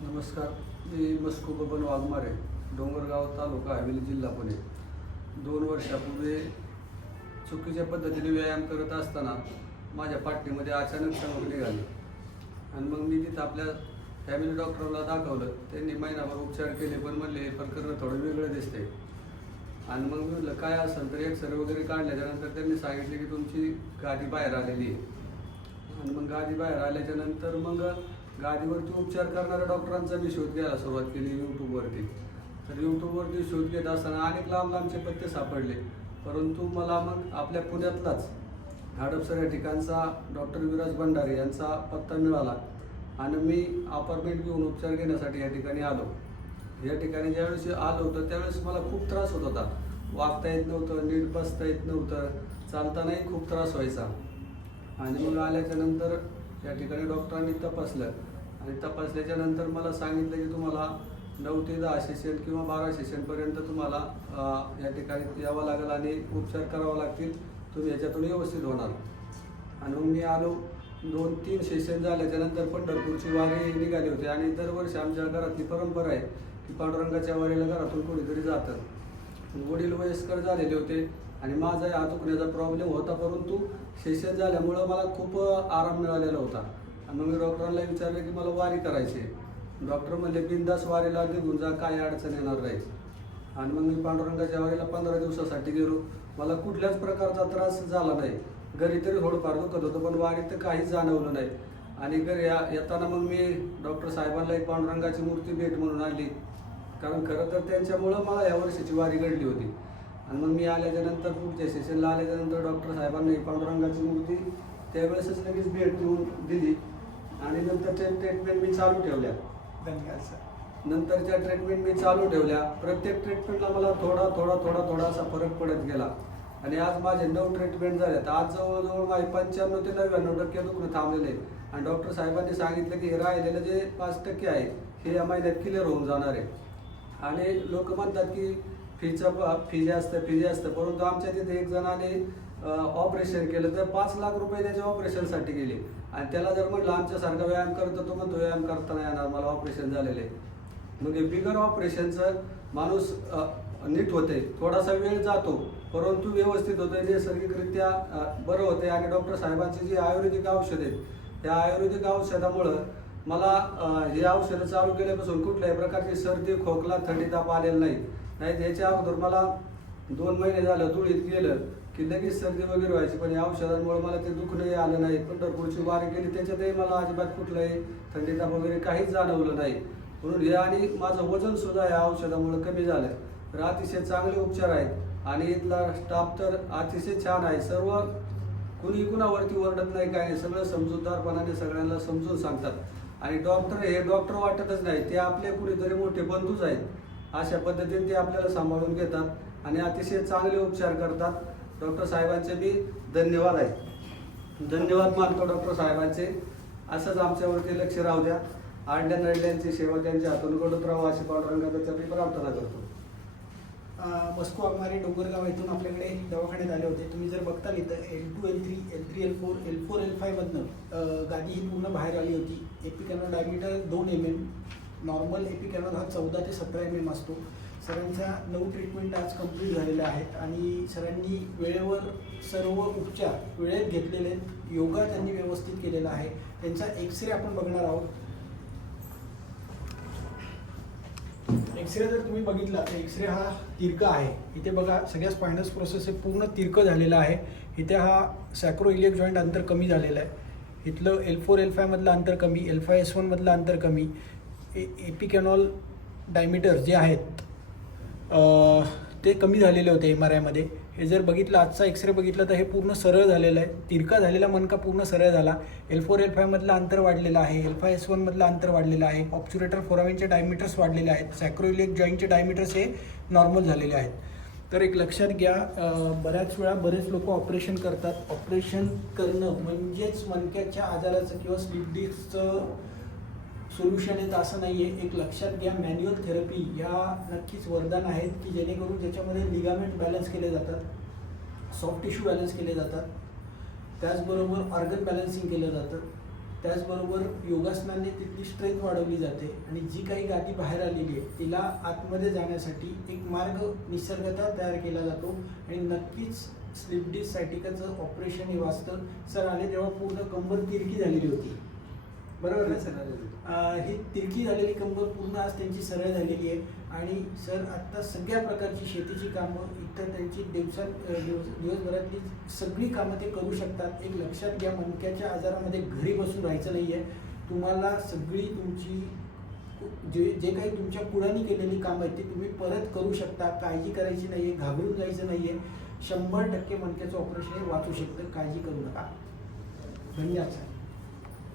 नमस्कार. मी मस्को बबन वाघमारे, डोंगरगाव तालुका हवेली जिल्हा पुणे. 2 वर्षापूर्वी चुकीच्या पद्धतीने व्यायाम करत असताना माझ्या पाठीमध्ये अचानक चमक निघाली आणि मग मी तिथं आपल्या फॅमिली डॉक्टरला दाखवलं. त्यांनी महिनाभर उपचार केले, पण म्हणले प्रकरण थोडं वेगळं दिसते. आणि मग मी म्हटलं काय असेल तर एक्सरे वगैरे काढल्याच्यानंतर त्यांनी सांगितले की तुमची गादी बाहेर आलेली आहे. आणि मग गादी बाहेर आल्याच्या नंतर मग गादीवरती उपचार करणाऱ्या डॉक्टरांचा मी शोध घ्यायला सुरुवात केली यूट्यूबवरती. तर यूट्यूबवरती शोध घेत असताना अनेक लांब लांबचे पत्ते सापडले, परंतु मला मग आपल्या पुण्यातलाच हडपसर या ठिकाणचा डॉक्टर विराज भंडारे यांचा पत्ता मिळाला आणि मी अपार्टमेंट घेऊन उपचार घेण्यासाठी या ठिकाणी आलो. या ठिकाणी ज्यावेळेस आलो होतं त्यावेळेस मला खूप त्रास होत होता. वागता येत नव्हतं, नीट बसता येत नव्हतं, चालतानाही खूप त्रास व्हायचा. आणि मग आल्याच्या नंतर या ठिकाणी डॉक्टरांनी तपासलं आणि तपासल्याच्या नंतर मला सांगितलं की तुम्हाला 9 ते 10 सेशन किंवा 12 सेशनपर्यंत तुम्हाला या ठिकाणी यावं लागेल आणि उपचार करावे लागतील. तुम्ही याच्यातून व्यवस्थित होणार. आणि मग मी आलो. 2-3 सेशन झाल्याच्या नंतर पंढरपूरची वारी निघाली होती आणि दरवर्षी आमच्या घरातली परंपरा आहे की पांडुरंगाच्या वारीला घरातून कोणीतरी जातं. वडील वयस्कर झालेले होते आणि माझाही हात दुखण्याचा प्रॉब्लेम होता, परंतु सेशन झाल्यामुळं मला खूप आराम मिळालेला होता. आणि मग मी डॉक्टरांना विचारलं की मला वारी करायची. डॉक्टर म्हणले बिंदास वारीला निघून जा, काय अडचण येणार नाही. आणि मग मी पांडुरंगाच्या वारीला 15 दिवसासाठी गेलो. मला कुठल्याच प्रकारचा त्रास झाला नाही. घरी तरी थोडंफार दुखत होतं, पण वारीत तर काहीच जाणवलं नाही. आणि घरी येताना मग मी डॉक्टर साहेबांना एक पांडुरंगाची मूर्ती भेट म्हणून आणली, कारण खरं तर त्यांच्यामुळं मला या वर्षीची वारी घडली होती. आणि मग मी आल्याच्यानंतर पुढच्या सेशनला आल्याच्यानंतर डॉक्टर साहेबांनी पांडुरंगाची मूर्ती त्यावेळेसच लगेच भेट देऊन दिली आणि नंतरच्या ट्रीटमेंट मी चालू ठेवल्या. धन्यवाद सर. नंतरच्या ट्रीटमेंट मी चालू ठेवल्या. प्रत्येक ट्रीटमेंटला मला थोडा असा फरक पडत गेला आणि आज माझे 9 ट्रीटमेंट झाल्यात. आज जवळजवळ माझे 95 ते 99% दुखणं थांबलेले आहे. आणि डॉक्टर साहेबांनी सांगितलं की हे राहिलेलं जे 5% आहे हे या महिन्यात क्लिअर होऊन जाणार आहे. आणि लोक म्हणतात की फी जास्त, परंतु आमच्या तिथे एक जणाने ऑपरेशन केलं तर 5 लाख रुपये त्याच्या ऑपरेशनसाठी गेले. आणि त्याला जर म्हटलं आमच्यासारखा व्यायाम करतो, तो म्हणतो व्यायाम करता नाही येणार, मला ऑपरेशन झालेलं आहे. म्हणजे बिगर ऑपरेशनचं माणूस नीट होते, थोडासा वेळ जातो, परंतु व्यवस्थित होते, नैसर्गिकरित्या बरं होते. आणि डॉक्टर साहेबांची जी आयुर्वेदिक औषध आहेत, त्या आयुर्वेदिक औषधामुळं मला हे औषधं चालू केल्यापासून कुठल्याही प्रकारची सर्दी, खोकला, थंडी, ताप आलेला नाही. याच्या अगोदर मला 2 महिने झालं धुळीत गेलं की लगेच सर्दी वगैरे व्हायची, पण या औषधांमुळे मला ते दुखणंही आलं नाही. पंढरपूरची वारी केली त्याच्यातही मला अजिबात कुठलंही थंडी, ताप वगैरे काहीच जाणवलं नाही. म्हणून हे आणि माझं वजन सुद्धा या औषधामुळे कमी झालं. तर अतिशय चांगले उपचार आहेत आणि इथला स्टाफ तर अतिशय छान आहे. सर्व कुणी कुणावरती ओरडत नाही, काय नाही, सगळं समजूतदारपणाने सगळ्यांना समजून सांगतात. आणि डॉक्टर हे डॉक्टर वाटतच नाही, ते आपले कुणीतरी मोठे बंधूच आहेत. अशा पद्धतीने ते आपल्याला सांभाळून घेतात आणि अतिशय चांगले उपचार करतात. डॉक्टर साहेबांचे मी धन्यवाद मानतो डॉक्टर साहेबांचे. असंच आमच्यावरती लक्ष राहू द्या. आडल्या-नडल्यांची सेवा त्यांच्या हातून घडत राहू अशी पांडुरंगाच्या मी प्रार्थना करतो. मस्को वाघमारे डोंगरगाव येथून आपल्याकडे दवाखान्यात आले होते. तुम्ही जर बघताल इथं L2, L3, L3, L4, L5 मधनं गादी ही पूर्ण बाहेर आली होती. एपिकॅनल डायमीटर 2 mm, नॉर्मल एपिकॅनल हा 14 ते 17 mm असतो. सरांच्या 9 ट्रीटमेंट आज कंप्लीट झालेल्या आहेत आणि सरांनी वेळेवर सर्व उपचार वेळेत घेतलेले आहेत. योगा त्यांनी व्यवस्थित केलेला आहे. त्यांचा एक्सरे आपण बघणार आहोत. एक्सरे जर तुम्ही बघितला तर एक्सरे हा तिरका आहे. इथे बघा सगळ्या स्पायनस प्रोसेस हे पूर्ण तिरकं झालेलं आहे. इथे हा सॅक्रोइलियक जॉईंट अंतर कमी झालेलं आहे. इथलं L4, L5 मधलं अंतर कमी, L5, S1 मधलं अंतर कमी. एपिकॅनॉल डायमीटर जे आहेत ते कमी झालेले होते MRI मध्ये. हे जर बघितलं आजचा एक्सरे बघितला तर हे पूर्ण सरळ झालेलं आहे. तिरका झालेला मणका पूर्ण सरळ झाला. L4, L5 मधलं अंतर वाढलेलं आहे. L5, S1 मधलं अंतर वाढलेलं आहे. ऑब्च्युरेटर फोरामेनचे डायमीटर्स वाढलेले आहेत. सॅक्रोइलियक जॉईंटचे डायमीटर्स हे नॉर्मल झालेले आहेत. तर एक लक्षात घ्या, बऱ्याच वेळा बरेच लोक ऑपरेशन करतात. ऑपरेशन करणं म्हणजेच मणक्याच्या आजाराचं किंवा स्लिप डिस्कचं सोल्युशन आहे असं नाही आहे. एक लक्षात घ्या, मॅन्युअल थेरपी ह्या नक्कीच वरदान आहेत की जेणेकरून ज्याच्यामध्ये लिगामेंट बॅलन्स केले जातात, सॉफ्ट टिश्यू बॅलन्स केले जातात, त्याचबरोबर ऑर्गन बॅलन्सिंग केलं जातं. त्याचबरोबर योगासनाने तिथली स्ट्रेंथ वाढवली जाते आणि जी काही गाठी बाहेर आलेली आहे तिला आतमध्ये जाण्यासाठी एक मार्ग निसर्गतः तयार केला जातो आणि नक्कीच स्लिप डिस्क सायटिकाचं ऑपरेशन हे वाचतं. सर आले तेव्हा पूर्ण कंबर तिरकी झालेली होती, बरोबर ना सर? ही तिरकी झालेली कंबर पूर्ण आज त्यांची सरळ झालेली आहे आणि सर आत्ता सगळ्या प्रकारची शेतीची कामं इथं त्यांची दिवसभरातली सगळी कामं ते करू शकतात. एक लक्षात घ्या, मणक्याच्या आजारामध्ये घरी बसून राहायचं नाही आहे. तुम्हाला सगळी तुमची जे काही तुमच्या पुढानी केलेली कामं आहेत ती तुम्ही परत करू शकता. काळजी करायची नाही आहे, घाबरून जायचं नाही आहे. 100% मणक्याचं ऑपरेशन हे वाचू शकतं, काळजी करू नका. धन्यवाद सर.